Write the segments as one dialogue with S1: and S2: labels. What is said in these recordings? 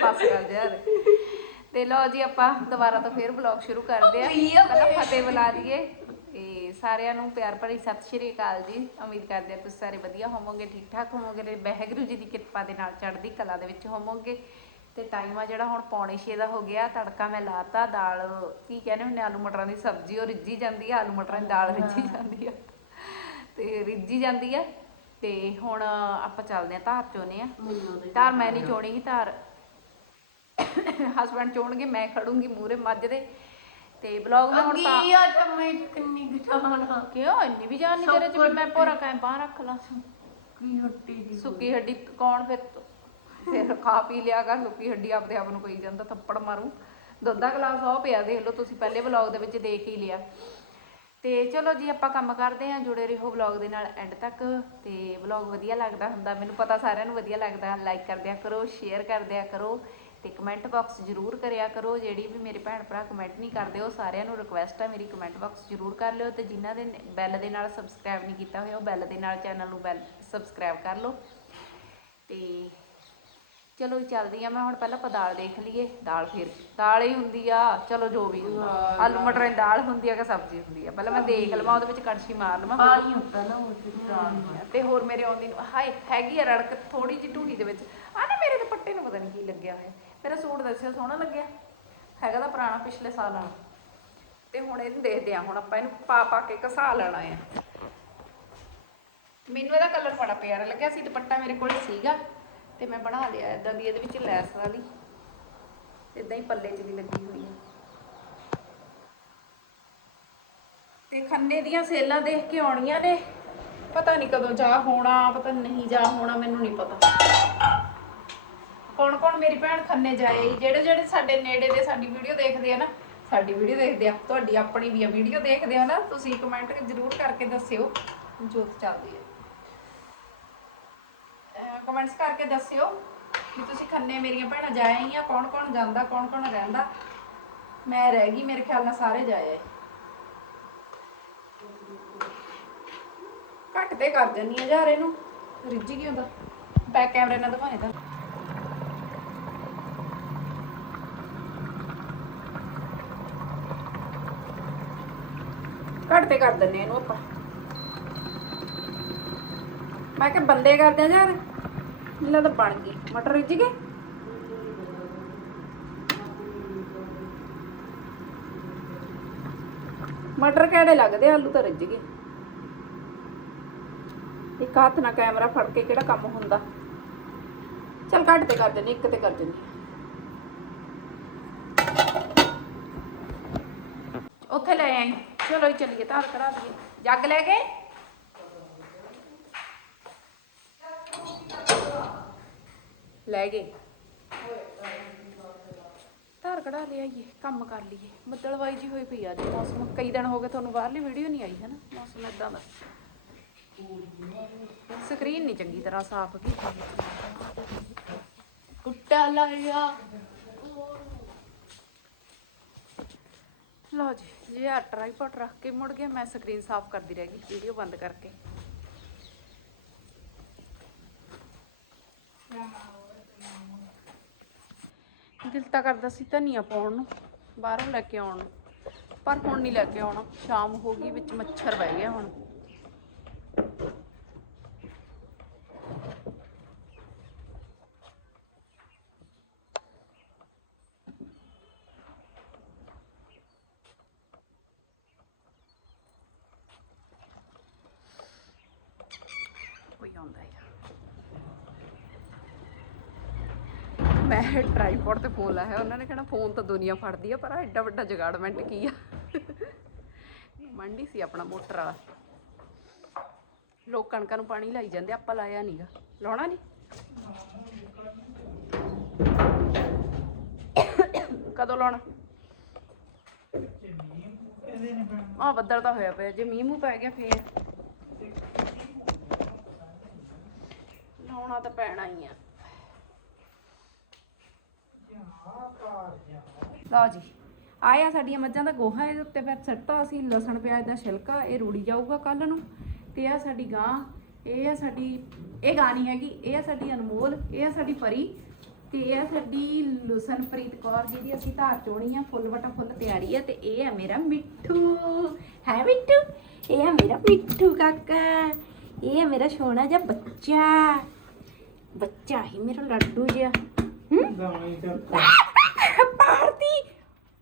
S1: ਪਾਸ ਕਰ ਯਾਰ ਤੇ ਲਓ ਜੀ ਆਪਾਂ ਦੁਬਾਰਾ ਤੋਂ ਫੇਰ ਵਲੌਗ ਸ਼ੁਰੂ ਕਰਦੇ ਆ ਪਹਿਲਾਂ ਫਤਿਹ ਬੁਲਾ ਦਈਏ ਤੇ ਸਾਰਿਆਂ ਨੂੰ ਪਿਆਰ ਭਰੀ ਸਤਿ ਸ਼੍ਰੀ ਅਕਾਲ ਜੀ। ਉਮੀਦ ਕਰਦੇ ਆ ਤੁਸੀਂ ਸਾਰੇ ਵਧੀਆ ਹੋਵੋਗੇ ਠੀਕ ਠਾਕ ਹੋਵੋਗੇ ਤੇ ਵਾਹਿਗੁਰੂ ਜੀ ਦੀ ਕਿਰਪਾ ਦੇ ਨਾਲ ਚੜ੍ਹਦੀ ਕਲਾ ਦੇ ਵਿੱਚ ਹੋਵੋਗੇ। ਤੇ ਟਾਈਮ ਆ ਜਿਹੜਾ ਹੁਣ ਪੌਣੇ 6 ਦਾ ਹੋ ਗਿਆ ਤੜਕਾ ਮੈਂ ਲਾਤਾ ਦਾਲ ਕੀ ਕਹਿੰਦੇ ਹੁੰਦੇ ਆਲੂ ਮਟਰਾਂ ਦੀ ਸਬਜ਼ੀ ਉਹ ਰਿੱਝੀ ਜਾਂਦੀ ਆ ਆਲੂ ਮਟਰਾਂ ਦੀ ਦਾਲ ਰਿੱਝੀ ਜਾਂਦੀ ਆ। ਤੇ ਰਿੱਝੀ ਜਾਂਦੀ ਆ। ਤੇ ਹੁਣ ਆਪਾਂ ਚੱਲਦੇ ਆ ਧਾਰ ਚੋਨੇ ਆ। ਧਾਰ ਮੈਂ ਨਹੀਂ ਚੋਣੀ ਗੀ ਧਾਰ। ਹਸਬੰਡ ਚੋਣਗੇ ਮੈਂ ਖੜੂੰਗੀ ਮੂਰੇ ਮੱਝ ਦੇ। ਤੇ ਬਲੌਗ ਨੂੰ ਹੁਣ ਤਾਂ
S2: ਅੱਗੀ ਆ ਤਾਂ ਮੈਂ ਕਿੰਨੀ ਗਿਠਾਣਾ
S1: ਕਿਉਂ? ਇੰਨੀ ਵੀ ਜਾਨ ਨਹੀਂ ਤੇਰੇ ਚ ਵੀ ਮੈਂ ਪੂਰਾ ਕੈਂ ਬਾਹਰ ਰੱਖ ਲਾਂ।
S2: ਕੀ ਹੱਟੀ ਦੀ
S1: ਸੁੱਕੀ ਹੱਡੀ ਕੌਣ ਫਿਰ ਫਿਰ ਖਾ ਪੀ ਲਿਆ ਕਰ ਸੁੱਕੀ ਹੱਡੀ ਆਪਦੇ ਆਪ ਨੂੰ ਕੋਈ ਜਾਂਦਾ ਥੱਪੜ ਮਾਰੂ। ਦੁੱਧ ਦਾ ਗਲਾਸ ਉਹ ਪਿਆ ਦੇਖ ਲਓ ਤੁਸੀਂ ਪਹਿਲੇ ਵਲੌਗ ਦੇ ਵਿੱਚ ਦੇਖ ਹੀ ਲਿਆ। ਤੇ ਚਲੋ ਜੀ, ਆਪਾਂ ਕੰਮ ਕਰਦੇ ਆਂ ਜੁੜੇ ਰਹੋ ਵਲੌਗ ਦੇ ਨਾਲ ਐਂਡ ਤੱਕ। ਤੇ ਵਲੌਗ ਵਧੀਆ ਲੱਗਦਾ ਹੁੰਦਾ, ਮੈਨੂੰ ਪਤਾ ਸਾਰਿਆਂ ਨੂੰ ਵਧੀਆ ਲੱਗਦਾ। ਲਾਈਕ ਕਰਦਿਆ ਕਰੋ ਸ਼ੇਅਰ ਕਰਦਿਆ ਕਰੋ ਤੇ ਕਮੈਂਟ ਬਾਕਸ ਜ਼ਰੂਰ ਕਰਿਆ ਕਰੋ। ਜਿਹੜੀ ਵੀ ਮੇਰੇ ਭੈਣ ਭਰਾ ਕਮੈਂਟ ਨਹੀਂ ਕਰਦੇ, ਉਹ ਸਾਰਿਆਂ ਨੂੰ ਰਿਕੁਐਸਟ ਆ, ਮੇਰੀ ਕਮੈਂਟ ਬਾਕਸ ਜ਼ਰੂਰ ਕਰ ਲਿਓ ਤੇ ਜਿਨ੍ਹਾਂ ਦੇ ਬੈਲ ਦੇ ਨਾਲ ਸਬਸਕ੍ਰਾਈਬ ਨਹੀਂ ਕੀਤਾ ਹੋਇਆ, ਉਹ ਬੈਲ ਦੇ ਨਾਲ ਚੈਨਲ ਨੂੰ ਬੈਲ ਸਬਸਕ੍ਰਾਈਬ ਕਰ ਲਓ। ਚਲੋ ਚੱਲਦੀ ਆ ਮੈਂ ਹੁਣ ਪਹਿਲਾਂ ਆਪਾਂ ਦਾਲ ਦੇਖ ਲਈਏ ਦਾਲ ਫਿਰ ਦਾਲ ਹੀ ਹੁੰਦੀ ਆ ਚਲੋ ਜੋ ਵੀ ਹੁੰਦਾ। ਆਲੂ ਮਟਰਾਂ ਦੀ ਦਾਲ ਹੁੰਦੀ ਆ ਕਿ ਸਬਜ਼ੀ ਹੁੰਦੀ ਆ? ਪਹਿਲਾਂ ਮੈਂ ਦੇਖ ਲਵਾਂ ਉਹਦੇ ਵਿੱਚ ਕੜਛੀ ਮਾਰ ਲਵਾਂ
S2: ਪਾਣੀ ਹੁੰਦਾ ਨਾ ਉਹ
S1: ਤੇ ਹੋਰ ਮੇਰੇ ਆਉਂਦੀ ਨੂੰ ਹਾਏ ਹੈਗੀ ਆ ਰੜਕ ਥੋੜੀ ਜਿਹੀ ਟੂਟੀ ਦੇ ਵਿੱਚ। ਆ ਨਾ ਮੇਰੇ ਦੁਪੱਟੇ ਨੂੰ ਪਤਾ ਨਹੀਂ ਕੀ ਲੱਗਿਆ ਹੋਇਆ। ਮੇਰਾ ਸੂਟ ਦੱਸਿਓ ਸੋਹਣਾ ਲੱਗਿਆ? ਹੈਗਾ ਤਾਂ ਪੁਰਾਣਾ ਪਿਛਲੇ ਸਾਲ ਵਾਲਾ। ਤੇ ਹੁਣ ਇਹਨੂੰ ਦੇਖਦੇ ਆ ਹੁਣ ਆਪਾਂ ਇਹਨੂੰ ਪਾ ਪਾ ਕੇ ਘਸਾ ਲੈਣਾ ਆ। ਮੈਨੂੰ ਇਹਦਾ ਕਲਰ ਬੜਾ ਪਿਆਰਾ ਲੱਗਿਆ ਸੀ ਦੁਪੱਟਾ ਮੇਰੇ ਕੋਲ ਸੀਗਾ। ਤੇ ਮੈਂ ਬਣਾ ਲਿਆ ਇਦਾਂ ਦੀ, ਇਹਦੇ ਵਿੱਚ ਲੈਸ ਵਾਲੀ। ਇਦਾਂ ਹੀ ਪੱਲੇ 'ਚ ਵੀ ਲੱਗੀ ਹੋਈ ਹੈ ਤੇ ਖੰਨੇ ਦੀਆਂ ਸੇਲਾਂ ਦੇਖ ਕੇ ਆਉਣੀਆਂ ਨੇ। ਪਤਾ ਨਹੀਂ ਕਦੋਂ ਜਾ ਹੋਣਾ, ਪਤਾ ਨਹੀਂ ਜਾ ਹੋਣਾ, ਮੈਨੂੰ ਨਹੀਂ ਪਤਾ। ਕੌਣ ਕੌਣ ਮੇਰੀ ਭੈਣ ਖੰਨੇ ਜਾਏ? ਜਿਹੜੇ ਜਿਹੜੇ ਸਾਡੇ ਨੇੜੇ ਦੇ ਸਾਡੀ ਵੀਡੀਓ ਦੇਖਦੇ ਆ ਨਾ, ਸਾਡੀ ਵੀਡੀਓ ਦੇਖਦੇ ਆ, ਤੁਹਾਡੀ ਆਪਣੀ ਵੀ ਆ ਵੀਡੀਓ ਦੇਖਦੇ ਆ ਨਾ, ਤੁਸੀਂ ਕਮੈਂਟ ਜ਼ਰੂਰ ਕਰਕੇ ਦੱਸਿਓ। ਜੋਤ ਚੱਲਦੀ ਹੈ ਕਮੈਂਟਸ ਕਰਕੇ ਦੱਸਿਓ ਕਿ ਤੁਸੀਂ ਖੰਨੇ ਮੇਰੀਆਂ ਭੈਣਾਂ ਜਾਏ ਆ ਕੌਣ ਕੌਣ ਜਾਂਦਾ ਕੌਣ ਕੌਣ ਰਹਿੰਦਾ? ਮੈਂ ਰਹਿ ਗਈ, ਮੇਰੇ ਖਿਆਲ ਨਾਲ ਸਾਰੇ ਜਾਏ ਘੱਟ ਤੇ ਕਰ ਦਿੰਨੀ ਆ ਯਾਰ ਇਹਨੂੰ। ਰਿੱਝ ਕੀ ਹੁੰਦਾ ਬੈਕ ਕੈਮਰੇ ਨਾਲ ਦਿਖਾਣੇ ਤਾਂ। ਘੱਟ ਤੇ ਕਰ ਦਿੰਨੇ ਇਹਨੂੰ ਆਪਾਂ। ਮੈਂ ਕਿ ਬੰਦੇ ਕਰਦੇ ਆ ਯਾਰ। ਮੈਨੂੰ ਤਾਂ ਬਣ ਗਈ। ਮਟਰ ਰਿੱਝ ਗਏ? ਮਟਰ ਕਿਹੜੇ ਲੱਗਦੇ? ਆਲੂ ਤਾਂ ਰਿੱਝ ਗਏ। ਇੱਕ ਹੱਥ ਨਾਲ ਕੈਮਰਾ ਫੜ ਕੇ ਕਿਹੜਾ ਕੰਮ ਹੁੰਦਾ? ਚਲ ਘੱਟ ਤੇ ਕਰ ਦਿੰਨੀ ਇੱਕ ਤੇ ਕਰ ਦਿੰਨੀ ਉੱਥੇ ਲੈ ਆਈ। ਚਲੋ ਜੀ, ਚੱਲੀਏ, ਧਾਰ ਕਰਾ ਦਈਏ। ਜੱਗ ਲੈ ਗਏ? ਲੈ ਗਏ। ਧਾਰ ਕਢਾ ਲਿਆਈਏ ਕੰਮ ਕਰ ਲਈਏ। ਬੱਦਲਵਾਈ ਜੀ ਹੋਈ ਪਈ ਆ ਅੱਜ ਮੌਸਮ। ਕਈ ਦਿਨ ਹੋ ਗਏ ਤੁਹਾਨੂੰ ਬਾਹਰਲੀ ਵੀਡੀਓ ਨਹੀਂ ਆਈ, ਹੈ ਨਾ? ਮੌਸਮ ਇਦਾਂ ਦਾ। ਸਕਰੀਨ ਨਹੀਂ ਚੰਗੀ ਤਰ੍ਹਾਂ ਸਾਫ਼ ਕੀਤੀ
S2: ਕੁੱਟਾ ਲਾਇਆ।
S1: ਲਓ ਜੀ, ਜੇ ਆ ਟ੍ਰਾਈਪੋਡ ਰੱਖ ਕੇ ਮੁੜ ਗਿਆ, ਮੈਂ ਸਕਰੀਨ ਸਾਫ਼ ਕਰਦੀ ਰਹਿ ਗਈ, ਵੀਡੀਓ ਬੰਦ ਕਰਕੇ। ਦਿਲ ਤਾਂ ਕਰਦਾ ਸੀ ਧਨੀਆ ਪਾਉਣ ਨੂੰ, ਬਾਹਰੋਂ ਲੈ ਕੇ ਆਉਣ ਨੂੰ। ਪਰ ਹੁਣ ਨਹੀਂ ਲੈ ਕੇ ਆਉਣਾ, ਸ਼ਾਮ ਹੋ ਗਈ, ਵਿੱਚ ਮੱਛਰ ਬਹਿ ਗਿਆ ਹੁਣ ਕੋਈ ਆਉਂਦਾ ਹੈ ਮੈਂ ਟ੍ਰਾਈਪੋਡ ਤੇ ਫੋਨ ਨੇ ਕਹਿਣਾ, ਫੋਨ ਤਾਂ ਦੁਨੀਆ ਫੜਦੀ ਆ, ਪਰ ਆਹ ਐਡਾ ਵੱਡਾ ਜਗਾੜਮੈਂਟ ਕੀ ਆ? ਮੰਡੀ ਸੀ ਆਪਣਾ ਮੋਟਰ ਵਾਲਾ। ਲੋਕ ਕਣਕਾਂ ਨੂੰ ਪਾਣੀ ਲਾਈ ਜਾਂਦੇ, ਆਪਾਂ ਲਾਇਆ ਨਹੀਂਗਾ ਲਾਉਣਾ ਨਹੀਂ ਕਦੋਂ ਲਾਉਣਾ? ਆ ਬੱਦਲ ਤਾਂ ਹੋਇਆ ਪਿਆ, ਜੇ ਮੀਂਹ ਮੂੰਹ ਪੈ ਗਿਆ ਫੇਰ। ਲਾਉਣਾ ਤਾਂ ਪੈਣਾ ਹੀ ਆ। ਲਓ ਜੀ ਆਇਆ ਸਾਡੀਆਂ ਮੱਝਾਂ ਦਾ ਗੋਹਾ ਇਹਦੇ ਉੱਤੇ ਫਿਰ ਸੱਟਾ, ਅਸੀਂ ਲਸਣ, ਪਿਆਜ਼ ਦਾ ਛਿਲਕਾ, ਇਹ ਰੂੜੀ ਜਾਊਗਾ ਕੱਲ ਨੂੰ। ਤੇ ਆ ਸਾਡੀ ਗਾਂ, ਇਹ ਆ ਸਾਡੀ, ਇਹ ਗਾਣੀ ਹੈਗੀ, ਇਹ ਆ ਸਾਡੀ ਅਨਮੋਲ, ਇਹ ਆ ਸਾਡੀ ਪਰੀ, ਤੇ ਇਹ ਆ ਸਾਡੀ ਲੁਸਨਪ੍ਰੀਤ ਕੌਰ ਜਿਹਦੀ ਅਸੀਂ ਧਾਰ ਚੋਣੀ ਆ, ਫੁੱਲ ਵਟਾ ਫੁੱਲ ਤਿਆਰੀ ਆ, ਤੇ ਇਹ ਆ ਮੇਰਾ ਮਿੱਠੂ। ਹੈ ਮਿੱਠੂ? ਇਹ ਆ ਮੇਰਾ ਮਿੱਠੂ ਕਾਕਾ। ਇਹ ਆ ਮੇਰਾ ਸੋਹਣਾ ਜਿਹਾ ਬੱਚਾ। ਬੱਚਾ ਹੀ ਮੇਰਾ ਲੱਡੂ ਜਿਹਾ। ਭਾਰਤੀ।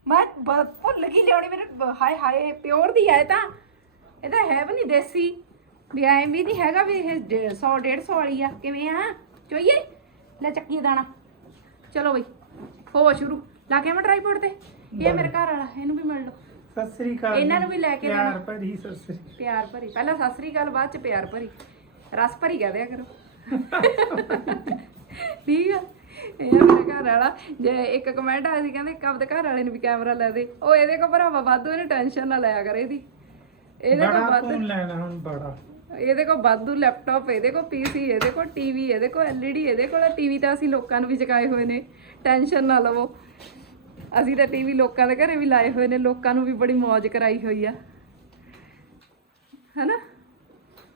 S1: ਮੈਂ ਬ- ਭੁੱਲ ਗਈ ਲਿਆਉਣੀ ਮੇਰੇ ਬ- ਹਾਏ ਹਾਏ ਪਿਓਰ ਦੀ ਹੈ ਇਹ ਤਾਂ। ਇਹ ਤਾਂ ਹੈ ਵੀ ਨਹੀਂ ਦੇਸੀ। ਵੀ ਐਂ ਵੀ ਨਹੀਂ ਹੈਗਾ ਵੀ ਇਹ 100 150 ਵਾਲੀ ਆ। ਕਿਵੇਂ ਆ? ਚੋਈਏ? ਲੈ ਚੱਕੀਏ ਦਾਣਾ। ਚਲੋ ਬਈ ਹੋ ਸ਼ੁਰੂ। ਲਾ ਕੇ ਮੈਂ ਟਰਾਈਪੋਡ ਤੇ। ਇਹ ਆ ਮੇਰੇ ਘਰ ਵਾਲਾ ਇਹਨੂੰ ਵੀ ਮਿਲ ਲਓ।
S3: ਸਤਿ ਸ੍ਰੀ ਅਕਾਲ
S1: ਇਹਨਾਂ
S3: ਜੀ।
S1: ਨੂੰ ਵੀ ਲੈ ਕੇ
S3: ਪਿਆਰ। ਭਰੀ ਸਤਿ ਸ੍ਰੀ
S1: ਪਿਆਰ ਭਰੀ। ਪਹਿਲਾਂ ਸਤਿ ਸ੍ਰੀ ਅਕਾਲ ਬਾਅਦ ਚ ਪਿਆਰ ਭਰੀ। ਰਸ ਭਰੀ ਕਹਿ ਦਿਆ ਕਰੋ। ਠੀਕ ਆ। ਇਹ ਆ ਮੇਰੇ ਘਰ ਵਾਲਾ। ਜੇ ਇੱਕ ਕਮੈਂਟ ਆਇਆ ਸੀ ਕਹਿੰਦੇ ਇੱਕ ਆਪਦੇ ਘਰ ਵਾਲੇ ਨੂੰ ਵੀ ਕੈਮਰਾ ਲੈ ਦੇ। ਉਹ ਇਹਦੇ ਕੋ ਭਰਾਵਾ ਵਾਧੂ ਇਹਨੇ ਟੈਨਸ਼ਨ ਨਾ ਲਿਆ ਕਰ ਇਹਦੀ। ਇਹਦੇ ਕੋ
S3: ਬੜਾ
S1: ਵਾਧੂ
S3: ਫੋਨ ਲੈਣਾ ਹੁਣ ਬੜਾ।
S1: ਇਹਦੇ ਕੋਲ ਵਾਧੂ ਲੈਪਟਾਪ ਇਹਦੇ ਕੋਲ ਪੀਸੀ ਇਹਦੇ ਕੋਲ ਟੀਵੀ ਇਹਦੇ ਕੋਲ ਐਲਈਡੀ ਇਹਦੇ ਕੋਲ ਟੀਵੀ ਤਾਂ ਅਸੀਂ ਲੋਕਾਂ ਨੂੰ ਵੀ ਚਕਾਏ ਹੋਏ ਨੇ। ਟੈਨਸ਼ਨ ਨਾ ਲਵੋ। ਅਸੀਂ ਤਾਂ ਟੀਵੀ ਲੋਕਾਂ ਦੇ ਘਰੇ ਵੀ ਲਾਏ ਹੋਏ ਨੇ। ਲੋਕਾਂ ਨੂੰ ਵੀ ਬੜੀ ਮौज ਕਰਾਈ ਹੋਈ ਆ। ਹੈਨਾ?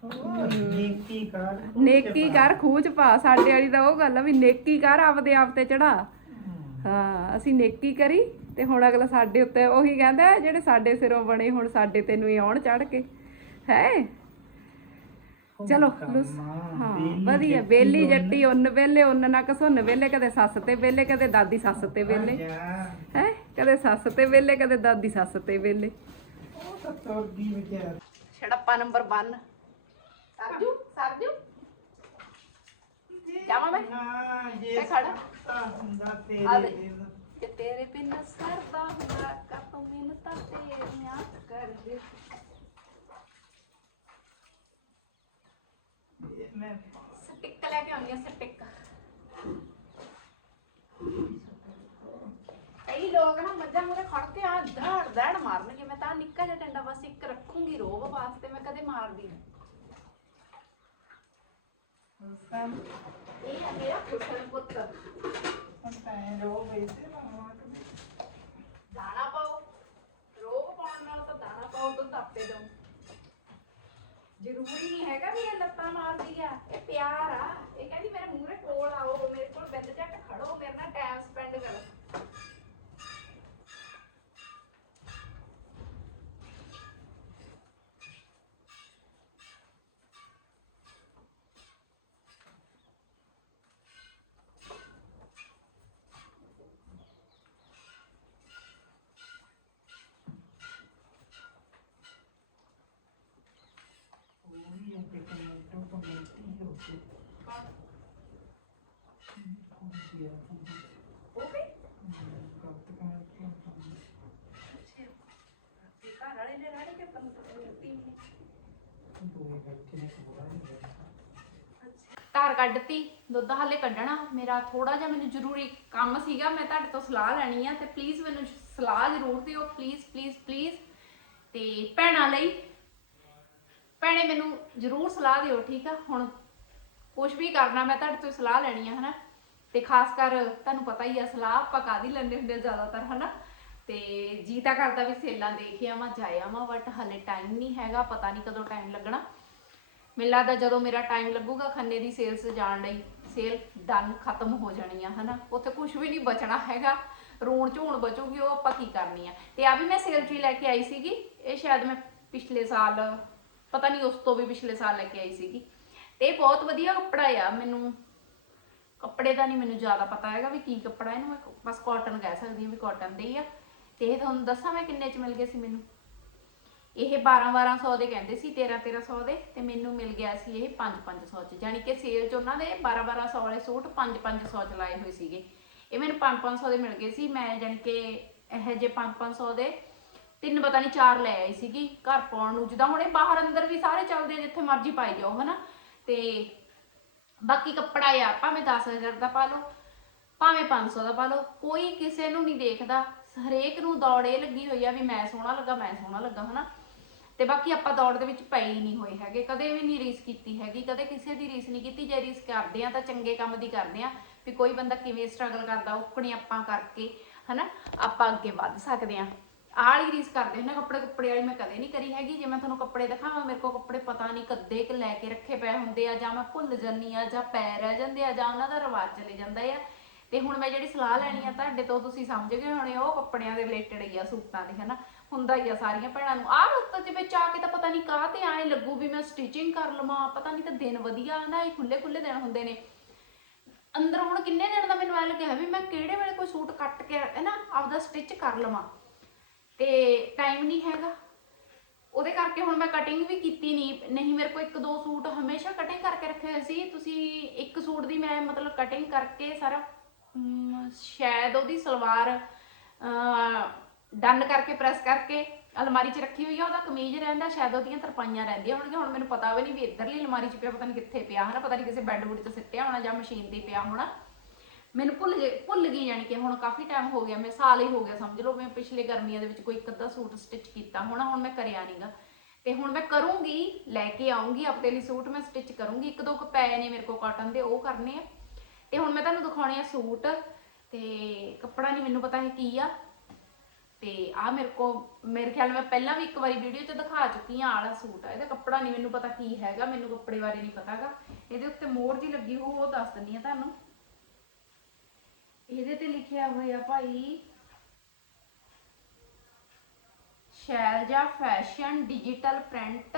S3: ਨੇਕੀ ਕਰ
S1: ਨੇਕੀ ਕਰ ਖੂਚ ਪਾ ਸਾਡੇ ਵਾਲੀ ਤਾਂ ਉਹ ਗੱਲ ਆ ਵੀ ਨੇਕੀ ਕਰ ਆਪਦੇ ਆਪ ਤੇ ਚੜਾ। ਹਾਂ ਅਸੀਂ ਨੇਕੀ ਕਰੀ ਤੇ ਹੁਣ ਅਗਲਾ ਸਾਡੇ ਉੱਤੇ ਉਹੀ ਕਹਿੰਦਾ ਜਿਹੜੇ ਸਾਡੇ ਸਿਰੋਂ ਬਣੇ ਹੁਣ ਸਾਡੇ ਤੈਨੂੰ ਹੀ ਆਉਣ ਚੜ ਕੇ। ਹੈ? ਚਲੋ ਲੁਸ- ਹਾਂ ਵਧੀਆ ਬੇਲੀ ਜੱਟੀ ਉੱਨ ਵੇਲੇ ਉੱਨ ਨਾ ਕਸੁੰਨ ਵੇਲੇ ਕਦੇ ਸੱਸ ਤੇ ਵੇਲੇ ਕਦੇ ਦਾਦੀ ਸੱਸ ਤੇ ਵੇਲੇ। ਹੈ? ਕਦੇ ਸੱਸ ਤੇ ਵੇਲੇ ਕਦੇ ਦਾਦੀ ਸੱਸ ਤੇ ਵੇਲੇ।
S3: ਉਹ ਤਾਂ ਵਿਚਾਰ।
S1: ਛੜੱਪਾ ਨੰਬਰ 1 ਸਰਜੂ ਸਰਜੂ। ਜਾਵਾਂ ਮੈਂ
S3: ਹਾਂ
S1: ਇਹ
S3: ਜੇ
S1: ਖੜਾ
S3: ਤਾਂ ਹੁੰਦਾ
S1: ਆ
S3: ਤੇਰੇ
S1: ਕਿ ਬਿਨ ਸਰਦਾ ਹੁੰਦਾ ਕੱਪ ਮਿੰਨਤਾਂ ਤੇਰੀਆਂ ਕਰਦੇ?
S3: ਇਹ ਮੈਂ
S1: ਸਟਿੱਕ ਲੈ ਕੇ ਆਉਂਦੀ ਆ ਸਟਿੱਕ ਕਈ ਲੋਕ ਨਾ ਮੱਝਾਂ ਮੂਰੇ ਖੜ ਕੇ ਆ ਧੜ ਧੜ ਮਾਰਨਗੇ। ਮੈਂ ਤਾਂ ਨਿੱਕਾ ਜਿਹਾ ਡੰਡਾ ਬਸ ਇੱਕ ਰੱਖੂੰਗੀ ਰੋਬ ਵਾਸਤੇ ਮੈਂ ਕਦੇ ਮਾਰਦੀ ਨਹੀਂ
S3: ਸੰ
S1: ਇਹ ਹੈ ਮੇਰਾ ਖੁਸ਼ਲ ਪੁੱਤ ਦਾਣਾ ਪਾਓ ਰੋਬ ਪਾਉਣ ਨਾਲ ਤਾਂ ਦਾਣਾ ਪਾਓ ਦੁੱਧ ਆਪੇ ਦਊ ਜ਼ਰੂਰੀ ਨਹੀਂ ਹੈਗਾ ਵੀ ਇਹ ਲੱਤਾਂ ਮਾਰਦੀ ਆ ਇਹ ਪਿਆਰ ਆ। ਇਹ ਕਹਿੰਦੀ, ਮੇਰੇ ਮੂਹਰੇ ਕੋਲ ਆਓ, ਮੇਰੇ ਕੋਲ ਬਿੰਦ ਝੱਟ ਖੜੋ, ਮੇਰੇ ਨਾਲ ਟਾਈਮ ਸਪੈਂਡ ਕਰੋ
S3: ਪੂਰੀ ਇੱਕ ਕਮੈਂਟੋ ਕਮੈਂਟੀ ਹੋ ਗਈ ਖੁਸ਼ੀ
S1: ਘਰ ਵਾਲੇ ਨੇ ਰਾੜੇ ਕੇ ਪੰਨ
S3: ਨੇ ਕੋਲ
S1: ਕੱਢਤੀ, ਦੁੱਧ ਹਾਲੇ ਕੱਢਣਾ, ਮੇਰਾ ਥੋੜਾ ਜਿਹਾ ਮੈਨੂੰ ਜ਼ਰੂਰੀ ਕੰਮ ਸੀਗਾ, ਮੈਂ ਤੁਹਾਡੇ ਤੋਂ ਸਲਾਹ ਲੈਣੀ ਆ, ਤੇ ਪਲੀਜ਼ ਮੈਨੂੰ ਸਲਾਹ ਜ਼ਰੂਰ ਦਿਓ ਪਲੀਜ਼ ਪਲੀਜ਼ ਪਲੀਜ਼ ਤੇ ਭੈਣਾਂ ਲਈ, ਭੈਣੇ ਮੈਨੂੰ ਜ਼ਰੂਰ ਸਲਾਹ ਦਿਓ, ਠੀਕ ਆ? ਹੁਣ ਕੁਝ ਵੀ ਕਰਨਾ, ਮੈਂ ਤੁਹਾਡੇ ਤੋਂ ਸਲਾਹ ਲੈਣੀ ਆ, ਹਨਾ? ਤੇ ਖਾਸ ਕਰ ਤੁਹਾਨੂੰ ਪਤਾ ਹੀ ਆ, ਸਲਾਹ ਆਪਾਂ ਕਾਦੀ ਲੈਂਦੇ ਹੁੰਦੇ ਆ ਜ਼ਿਆਦਾਤਰ, ਹਨਾ? ਤੇ ਜੀ ਤਾਂ ਕਰਦਾ ਵੀ ਸੇਲਾਂ ਦੇਖ ਆਵਾਂ ਜਾ ਆਵਾਂ ਬਟ ਹਲੇ ਟਾਈਮ ਨਹੀਂ ਹੈਗਾ, ਪਤਾ ਨਹੀਂ ਕਦੋਂ ਟਾਈਮ ਲੱਗਣਾ। ਮੈਨੂੰ ਲੱਗਦਾ ਜਦੋਂ ਮੇਰਾ ਟਾਈਮ ਲੱਗੂਗਾ, ਖੰਨੇ ਦੀ ਸੇਲਸ ਜਾਣ ਲਈ ਸੇਲ ਡਨ ਖਤਮ ਹੋ ਜਾਣੀ ਆ, ਹਨਾ? ਉੱਥੇ ਕੁਝ ਵੀ ਨਹੀਂ ਬਚਣਾ ਹੈਗਾ। ਰੋਣ ਝੋਣ ਬਚੂਗੀ, ਉਹ ਆਪਾਂ ਕੀ ਕਰਨੀ ਆ? ਤੇ ਆ ਵੀ ਮੈਂ ਸੇਲ 'ਚ ਲੈ ਕੇ ਆਈ ਸੀਗੀ। ਇਹ ਸ਼ਾਇਦ ਮੈਂ ਪਿਛਲੇ ਸਾਲ, ਪਤਾ ਨਹੀਂ ਉਸ ਤੋਂ ਵੀ ਪਿਛਲੇ ਸਾਲ ਲੈ ਕੇ ਆਈ ਸੀਗੀ। ਤੇ ਬਹੁਤ ਵਧੀਆ ਕੱਪੜਾ ਆ, ਮੈਨੂੰ ਕੱਪੜੇ ਦਾ ਨਹੀਂ ਮੈਨੂੰ ਜ਼ਿਆਦਾ ਪਤਾ ਹੈਗਾ ਵੀ ਕੀ ਕੱਪੜਾ ਇਹਨੂੰ ਮੈਂ ਬਸ ਕਾਟਨ ਕਹਿ ਸਕਦੀ ਹਾਂ ਵੀ ਕਾਟਨ ਦੇ ਹੀ ਆ। ਤੇ ਇਹ ਤੁਹਾਨੂੰ ਦੱਸਾਂ ਮੈਂ ਕਿੰਨੇ 'ਚ ਮਿਲ ਗਏ ਸੀ ਮੈਨੂੰ। ਇਹ 12 1200 ਦੇ ਕਹਿੰਦੇ ਸੀ 13 1300 ਦੇ, ਤੇ ਮੈਨੂੰ ਮਿਲ ਗਿਆ ਸੀ ਇਹ 5 500 ਚ। ਯਾਨੀ ਕਿ ਸੇਲ ਚ ਉਹਨਾਂ ਦੇ 12 1200 ਵਾਲੇ ਸੂਟ 5 500 ਚ ਲਾਏ ਹੋਏ ਸੀਗੇ। ਇਹ ਮੈਨੂੰ 5 500 ਦੇ ਮਿਲ ਗਏ ਸੀ। ਮੈਂ ਯਾਨੀ ਕਿ ਇਹ ਜੇ 5 500 ਦੇ ਤਿੰਨ ਪਤਾ ਨਹੀਂ ਚਾਰ ਲੈ ਆਈ ਸੀਗੀ ਘਰ ਪਾਉਣ ਨੂੰ। ਜਿੱਦਾਂ ਹੁਣ ਇਹ ਬਾਹਰ ਅੰਦਰ ਵੀ ਸਾਰੇ ਚੱਲਦੇ ਜਿੱਥੇ ਮਰਜ਼ੀ ਪਾਈ ਜਾਓ, ਹਨਾ? ਤੇ ਬਾਕੀ ਕੱਪੜਾ ਆ ਭਾਵੇਂ 10000 ਦਾ ਪਾ ਲਓ, ਭਾਵੇਂ 500 ਦਾ ਪਾ ਲਓ, ਕੋਈ ਕਿਸੇ ਨੂੰ ਨਹੀਂ ਦੇਖਦਾ। ਹਰੇਕ ਨੂੰ ਦੌੜ ਇਹ ਲੱਗੀ ਹੋਈ ਆ ਵੀ ਮੈਂ ਸੋਹਣਾ ਲੱਗਾ, ਮੈਂ ਸੋਹਣਾ ਲੱਗਾ, ਹਨਾ? ਤੇ ਬਾਕੀ ਆਪਾਂ ਦੌੜ ਦੇ ਵਿੱਚ ਪਏ ਹੀ ਨਹੀਂ ਹੋਏ ਹੈਗੇ। ਕਦੇ ਵੀ ਨਹੀਂ ਰੀਸ ਕੀਤੀ ਹੈਗੀ, ਕਦੇ ਕਿਸੇ ਦੀ ਰੀਸ ਨਹੀਂ ਕੀਤੀ। ਜੇ ਰੀਸ ਕਰਦੇ ਆ ਤਾਂ ਚੰਗੇ ਕੰਮ ਦੀ ਕਰਦੇ ਆ ਵੀ ਕੋਈ ਬੰਦਾ ਕਿਵੇਂ ਸਟਰਗਲ ਕਰਦਾ, ਉਹ ਉਕਣੀ ਆਪਾਂ ਕਰਕੇ, ਹਨਾ? ਆਪਾਂ ਅੱਗੇ ਵੱਧ ਸਕਦੇ ਆ। ਆਲੀ ਰੀਸ ਕਰਦੇ ਹੁੰਦੇ ਕੱਪੜੇ ਕੱਪੜੇ ਵਾਲੀ ਮੈਂ ਕਦੇ ਨਹੀਂ ਕਰੀ ਹੈਗੀ, ਜੇ ਮੈਂ ਤੁਹਾਨੂੰ ਕੱਪੜੇ ਦਿਖਾਵਾਂ, ਮੇਰੇ ਕੋਲ ਕੱਪੜੇ ਪਤਾ ਨਹੀਂ ਕੱਦੇ ਕਿ ਲੈ ਕੇ ਰੱਖੇ ਪਏ ਹੁੰਦੇ ਆ, ਜਾਂ ਮੈਂ ਭੁੱਲ ਜੰਨੀ ਆ, ਜਾਂ ਪੈ ਰਹਿ ਜਾਂਦੇ ਆ, ਜਾਂ ਉਹਨਾਂ ਦਾ ਰਿਵਾਜ ਚਲੇ ਜਾਂਦਾ ਆ। ਤੇ ਹੁਣ ਮੈਂ ਜਿਹੜੀ ਸਲਾਹ ਲੈਣੀ ਆ, ਤੁਹਾਡੇ ਤੋਂ ਤੁਸੀਂ ਸਮਝ ਗਏ ਹੋਣੇ, ਉਹ ਕੱਪੜਿਆਂ ਦੇ ਰਿਲੇਟਡ ਹੀ ਆ, ਸੂਟਾਂ ਦੀ, ਹਨਾ? ਹੁੰਦਾ ਹੀ ਆ ਸਾਰੀਆਂ ਭੈਣਾਂ ਨੂੰ। ਆਹ ਰੁੱਤ ਦੇ ਵਿੱਚ ਆ ਕੇ ਤਾਂ ਪਤਾ ਨਹੀਂ ਕਾਹ ਤੇ ਆਏ ਲੱਗੂ ਵੀ ਮੈਂ ਸਟਿਚਿੰਗ ਕਰ ਲਵਾਂ, ਪਤਾ ਨਹੀਂ ਤਾਂ ਦਿਨ ਵਧੀਆ ਨਾ, ਇਹ ਖੁੱਲੇ ਖੁੱਲੇ ਦਿਨ ਹੁੰਦੇ ਨੇ। ਅੰਦਰ ਹੁਣ ਕਿੰਨੇ ਦਿਨ ਦਾ ਮੈਨੂੰ ਐ ਲੱਗਿਆ ਵੀ ਮੈਂ ਕਿਹੜੇ ਵੇਲੇ ਕੋਈ ਸੂਟ ਕੱਟ ਕੇ ਹੈ ਨਾ ਆਪਦਾ ਸਟਿਚ ਕਰ ਲਵਾਂ? ਤੇ ਟਾਈਮ ਨਹੀਂ ਹੈਗਾ। ਉਹਦੇ ਕਰਕੇ ਹੁਣ ਮੈਂ ਕਟਿੰਗ ਵੀ ਕੀਤੀ ਨਹੀਂ ਨਹੀਂ, ਮੇਰੇ ਕੋਲ ਇੱਕ ਦੋ ਸੂਟ ਹਮੇਸ਼ਾ ਕਟਿੰਗ ਕਰਕੇ ਰੱਖੇ ਹੋਏ ਸੀ। ਤੁਸੀਂ ਇੱਕ ਸੂਟ ਦੀ ਮੈਂ ਮਤਲਬ ਕਟਿੰਗ ਕਰਕੇ ਸਾਰਾ ਸ਼ਾਇਦ ਉਹਦੀ ਸਲਵਾਰ ਡਨ ਕਰਕੇ ਪ੍ਰੈਸ ਕਰਕੇ ਅਲਮਾਰੀ 'ਚ ਰੱਖੀ ਹੋਈ ਆ। ਉਹਦਾ ਕਮੀਜ਼ ਰਹਿੰਦਾ, ਸ਼ਾਇਦ ਉਹਦੀਆਂ ਤਰਪਾਈਆਂ ਰਹਿੰਦੀਆਂ ਹੋਣਗੀਆਂ। ਹੁਣ ਮੈਨੂੰ ਪਤਾ ਵੀ ਨਹੀਂ ਵੀ ਇੱਧਰਲੀ ਅਲਮਾਰੀ 'ਚ ਪਿਆ, ਪਤਾ ਨਹੀਂ ਕਿੱਥੇ ਪਿਆ, ਹਨਾ? ਪਤਾ ਨਹੀਂ ਕਿਸੇ ਬੈੱਡ ਬੁੱਡ ਤੇ ਸਿੱਟਿਆ ਹੋਣਾ ਜਾਂ ਮਸ਼ੀਨ ਤੇ ਪਿਆ ਹੋਣਾ। ਮੈਨੂੰ ਭੁੱਲ ਜੇ ਭੁੱਲ ਗਈ ਯਾਨੀ ਕਿ ਹੁਣ ਕਾਫੀ ਟਾਈਮ ਹੋ ਗਿਆ, ਮੈਂ ਸਾਲ ਹੀ ਹੋ ਗਿਆ ਸਮਝ ਲਓ, ਮੈਂ ਪਿਛਲੇ ਗਰਮੀਆਂ ਦੇ ਵਿੱਚ ਕੋਈ ਇੱਕ ਅੱਧਾ ਸੂਟ ਸਟਿਚ ਕੀਤਾ, ਹੋਣਾ ਹੁਣ ਮੈਂ ਕਰਿਆ ਨਹੀਂਗਾ ਤੇ ਹੁਣ ਮੈਂ ਕਰੂੰਗੀ, ਲੈ ਕੇ ਆਉਂਗੀ ਆਪਣੇ ਲਈ ਸੂਟ ਮੈਂ ਸਟਿਚ ਕਰੂੰਗੀ, ਇੱਕ ਦੋ ਕੁ ਪਏ ਨੇ ਮੇਰੇ ਕੋਲ ਕਾਟਨ ਦੇ, ਉਹ ਕਰਨੇ ਆ। ਤੇ ਹੁਣ ਮੈਂ ਤੁਹਾਨੂੰ ਦਿਖਾਉਣੇ ਆ ਸੂਟ, ਤੇ ਕੱਪੜਾ ਨਹੀਂ ਮੈਨੂੰ ਪਤਾ ਹੈ ਕੀ ਆ। ਤੇ ਆ ਮੇਰੇ ਕੋ ਮੇਰੇ ਖਿਆਲ ਮੈਂ ਪਹਿਲਾਂ ਵੀ ਇੱਕ ਵਾਰੀ ਵੀਡੀਓ 'ਚ ਦਿਖਾ ਚੁੱਕੀ ਆ ਆਲਾ ਸੂਟ ਆ। ਇਹਦਾ ਕੱਪੜਾ ਨਹੀਂ ਮੈਨੂੰ ਪਤਾ ਕੀ ਹੈਗਾ, ਮੈਨੂੰ ਕੱਪੜੇ ਬਾਰੇ ਨਹੀਂ ਪਤਾਗਾ ਇਹਦੇ ਉੱਤੇ ਮੋਹਰ ਜੀ ਲੱਗੀ ਹੋ ਉਹ ਦੱਸ ਦਿੰਨੀ ਆ ਤੁਹਾਨੂੰ। ਇਹਦੇ ਤੇ ਲਿਖਿਆ ਹੋਇਆ ਭਾਈ ਸ਼ੈਲਜਾ ਫੈਸ਼ਨ ਡਿਜੀਟਲ ਪ੍ਰਿੰਟ।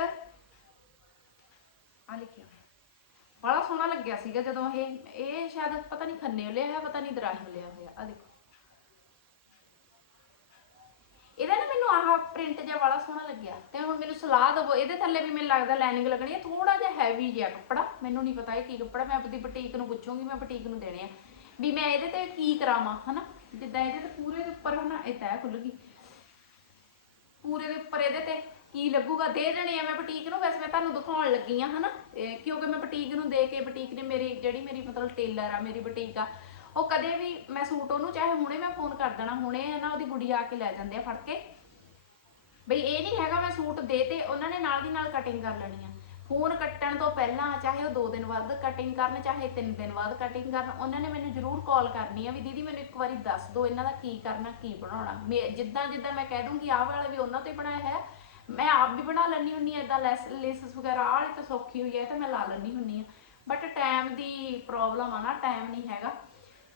S1: ਆ ਲਿਖਿਆ। ਬੜਾ ਸੋਹਣਾ ਲੱਗਿਆ ਸੀਗਾ ਜਦੋਂ ਇਹ ਇਹ ਸ਼ਾਇਦ ਪਤਾ ਨਹੀਂ ਖੰਨੇ ਲਿਆ ਹੈ ਪਤਾ ਨਹੀਂ ਦਰਾਹੀ ਲਿਆ ਹੋਇਆ। ਆ ਦੇਖੋ। ਇਹਦਾ ਨਾ ਮੈਨੂੰ ਆਹ ਪ੍ਰਿੰਟ ਜਿਹਾ ਬੜਾ ਸੋਹਣਾ ਲੱਗਿਆ। ਤੇ ਹੁਣ ਮੈਨੂੰ ਸਲਾਹ ਦਵੋ, ਇਹਦੇ ਥੱਲੇ ਵੀ ਮੈਨੂੰ ਲੱਗਦਾ ਲਾਈਨਿੰਗ ਲੱਗਣੀ ਹੈ ਥੋੜਾ ਜਿਹਾ ਹੈਵੀ ਜਿਹਾ ਕੱਪੜਾ। ਮੈਨੂੰ ਨਹੀਂ ਪਤਾ ਇਹ ਕੀ ਕੱਪੜਾ। ਮੈਂ ਆਪਣੀ ਬੁਟੀਕ ਨੂੰ ਪੁੱਛੂੰਗੀ, ਮੈਂ ਬੁਟੀਕ ਨੂੰ ਦੇਣੇ ਆ। ਵੀ ਮੈਂ ਇਹਦੇ ਤੇ ਕੀ ਕਰਾਵਾਂ, ਹਨਾ? ਜਿੱਦਾਂ ਇਹਦੇ ਤੇ ਪੂਰੇ ਦੇ ਉੱਪਰ, ਹਨਾ, ਇਹ ਤੈ ਖੁੱਲ ਗਈ। ਪੂਰੇ ਦੇ ਉੱਪਰ ਇਹਦੇ ਤੇ ਕੀ ਲੱਗੂਗਾ? ਦੇ ਦੇਣੇ ਆ ਮੈਂ ਬੁਟੀਕ ਨੂੰ? ਵੈਸੇ ਮੈਂ ਤੁਹਾਨੂੰ ਦਿਖਾਉਣ ਲੱਗੀ ਆ ਹਨਾ? ਕਿਉਂਕਿ ਮੈਂ ਬੁਟੀਕ ਨੂੰ ਦੇ ਕੇ, ਬੁਟੀਕ ਨੇ ਮੇਰੀ, ਜਿਹੜੀ ਮੇਰੀ ਮਤਲਬ ਟੇਲਰ ਆ, ਮੇਰੀ ਬੁਟੀਕ ਆ, ਉਹ ਕਦੇ ਵੀ ਮੈਂ ਸੂਟ ਉਹਨੂੰ, ਚਾਹੇ ਹੁਣੇ ਮੈਂ ਫੋਨ ਕਰ ਦੇਣਾ, ਹੁਣੇ ਹੈ ਨਾ, ਉਹਦੀ ਗੁੜੀ ਆ ਕੇ ਲੈ ਜਾਂਦੇ ਆ ਫੜ ਕੇ। ਬਈ ਇਹ ਨਹੀਂ ਹੈਗਾ ਮੈਂ ਸੂਟ ਦੇ ਤੇ ਉਹਨਾਂ ਨੇ ਨਾਲ ਦੀ ਨਾਲ ਕਟਿੰਗ ਕਰ ਲੈਣੀ ਆ। ਫੋਨ ਕੱਟਣ ਤੋਂ ਪਹਿਲਾਂ, ਚਾਹੇ ਉਹ 2 ਦਿਨ ਬਾਅਦ ਕਟਿੰਗ ਕਰਨ, ਚਾਹੇ 3 ਦਿਨ ਬਾਅਦ ਕਟਿੰਗ ਕਰਨ, ਉਹਨਾਂ ਨੇ ਮੈਨੂੰ ਜ਼ਰੂਰ ਕਾਲ ਕਰਨੀ ਆ ਵੀ ਦੀਦੀ ਮੈਨੂੰ ਇੱਕ ਵਾਰੀ ਦੱਸ ਦਿਓ ਇਹਨਾਂ ਦਾ ਕੀ ਕਰਨਾ, ਕੀ ਬਣਾਉਣਾ। ਜਿੱਦਾਂ ਜਿੱਦਾਂ ਮੈਂ ਕਹਿ ਦੂੰਗੀ, ਆਹ ਵਾਲਾ ਵੀ ਉਹਨਾਂ ਤੋਂ ਹੀ ਬਣਾਇਆ ਹੈ। ਮੈਂ ਆਪ ਵੀ ਬਣਾ ਲੈਣੀ ਹੁੰਨੀ ਆ ਇਦਾਂ ਲੈਸ ਲੇਸਸ ਵਗੈਰਾ ਆਲੇ ਵਾਲੀ ਤਾਂ ਸੌਖੀ ਹੋਈ ਹੈ ਤਾਂ ਮੈਂ ਲਾ ਲੈਣੀ ਹੁੰਨੀ ਆ ਬਟ ਟਾਈਮ ਦੀ ਪ੍ਰੋਬਲਮ ਆ ਨਾ ਟਾਈਮ ਨਹੀਂ ਹੈਗਾ।